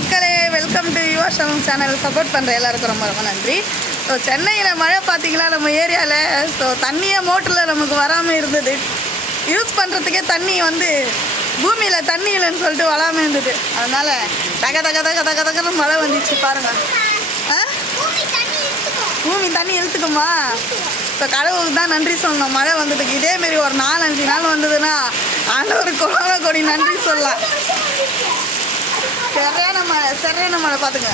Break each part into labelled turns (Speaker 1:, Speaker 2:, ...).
Speaker 1: மக்களே welcome to your ஷவம் channel support பண்ணுற எல்லாருக்கும் ரொம்ப ரொம்ப நன்றி. ஸோ சென்னையில் மழை பார்த்தீங்களா நம்ம ஏரியாவில் ஸோ தண்ணியே மோட்டரில் நமக்கு வராமல் இருந்தது. யூஸ் பண்ணுறதுக்கே தண்ணி வந்து பூமியில் தண்ணி இல்லைன்னு சொல்லிட்டு வராமல் இருந்தது. அதனால் தக தக தக தக தகன்னு மழை வந்துச்சு பாருங்கள் ஆ?
Speaker 2: பூமி தண்ணி இழுத்துக்கும்.
Speaker 1: பூமி தண்ணி இழுத்துக்குமா? இப்போ கடவுளுக்கு தான் நன்றி சொல்லணும். மழை வந்ததுக்கு. இதேமாரி ஒரு நாலஞ்சு நாள் வந்ததுன்னா ஆண்டவர் கொரோனா கொடி நன்றி சொல்லலாம். சரியான மழை சரியான மழை பார்த்துங்க.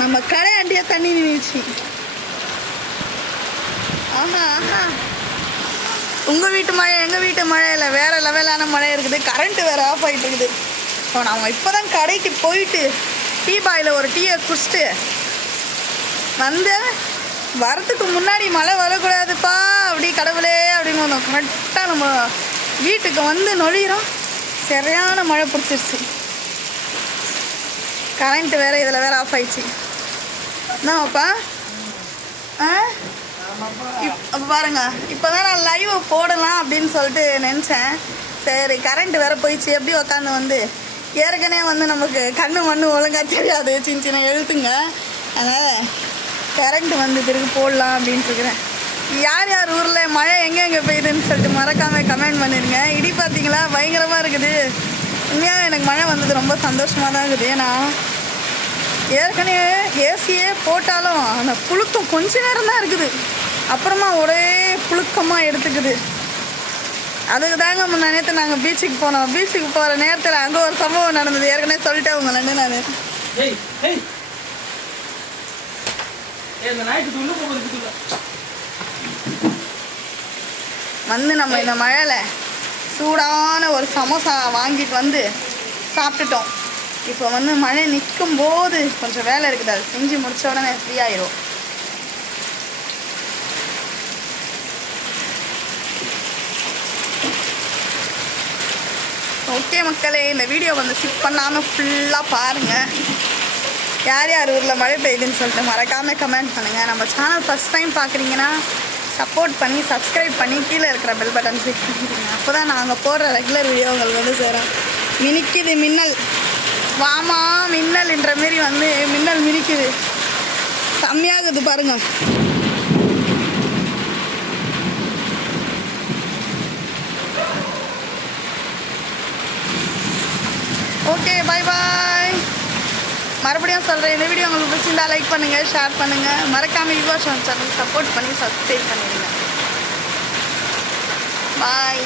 Speaker 1: நம்ம கடை அண்டியே தண்ணி நின்றுச்சு ஆஹா ஆஹா. உங்கள் வீட்டு மழை எங்கள் வீட்டு மழை இல்லை வேறு லெவலான மழை இருக்குது. கரண்ட்டு வேறு ஆஃப் ஆகிட்டு இருக்குது. ஸோ நம்ம இப்போ தான் கடைக்கு போயிட்டு டீ பாயில் ஒரு டீயை குடிச்சிட்டு வந்து வரத்துக்கு முன்னாடி மழை வரக்கூடாதுப்பா அப்படி கடவுளே அப்படின்னு வந்தோம். கரெக்டாக நம்ம வீட்டுக்கு வந்து நொழிகிறோம் சரியான மழை பிடிச்சிருச்சு. கரண்ட் வேறு இதில் வேறு ஆஃப் ஆயிடுச்சு. என்னவாப்பா ஆ? இப்போ பாருங்க. இப்போ தான் நான் லைவ் போடலாம் அப்படின்னு சொல்லிட்டு நினச்சேன். சரி கரண்ட் வேற போயிடுச்சு. எப்படி உக்காந்து வந்து? ஏற்கனவே வந்து நமக்கு கண்ணு மண்ணு ஒழுங்காக தெரியாது. சின்ன சின்ன எழுத்துங்க. அதனால் கரண்ட் வந்து பிறகு போடலாம் அப்படின்ட்டு இருக்கிறேன். யார் யார் ஊரில் மழை எங்கே எங்கே பெய்யுதுன்னு சொல்லிட்டு மறக்காமல் கமெண்ட் பண்ணிடுங்க இடி பார்த்தீங்களா? பயங்கரமாக இருக்குது. உண்மையாக எனக்கு மழை வந்தது ரொம்ப சந்தோஷமாக தான் இருக்குது. ஏன்னா ஏற்கனவே ஏசியே போட்டாலும் அந்த புழுக்கம் கொஞ்ச நேரம் தான் இருக்குது. அப்புறமா ஒரே புழுக்கமாக எடுத்துக்குது. அதுக்கு தாங்க முன்ன நேற்று நாங்கள் பீச்சுக்கு போனோம். பீச்சுக்கு போகிற நேரத்தில் அங்கே ஒரு சம்பவம் நடந்தது. ஏற்கனவே சொல்லிட்டேன் உங்களேன்னு நான்? வந்து நம்ம இந்த மழையில் சூடான ஒரு சமோசா வாங்கிட்டு வந்து சாப்பிட்டுட்டோம். இப்போ வந்து மழை நிற்கும் போது கொஞ்சம் வேலை இருக்குது. அது செஞ்சு முடித்த உடனே ஃப்ரீ ஆயிரும். ஓகே மக்களே இந்த வீடியோ வந்து ஸ்கிப் பண்ணாமல் ஃபுல்லாக பாருங்கள் யார் யார் ஊரில் மழை பெய்யுதுன்னு சொல்லிட்டு மறக்காமல் கமெண்ட் பண்ணுங்கள் நம்ம சேனல் ஃபஸ்ட் டைம் பார்க்குறீங்கன்னா சப்போர்ட் பண்ணி சப்ஸ்கிரைப் பண்ணி கீழே இருக்கிற பெல் பட்டன் கிளிக் பண்ணிக்கிறீங்க அப்போ தான் நாங்கள் போடுற ரெகுலர் வீடியோ உங்களுக்கு வந்து சேரும். மினிக்குது மின்னல். வாமா மின்னல்ன்ற மாரி வந்து மின்னல் மினிக்குது செம்மையாகுது பாருங்க. ஓகே பை பாய் மறுபடியும் சொல்கிறேன் இந்த வீடியோ உங்களுக்கு பிடிச்சிருந்தா லைக் பண்ணுங்கள் ஷேர் பண்ணுங்கள் மறக்காமல் யுவாஷன் சேனல் சப்போர்ட் பண்ணி சப்ஸ்கிரைப் பண்ணிடுங்க. பாய்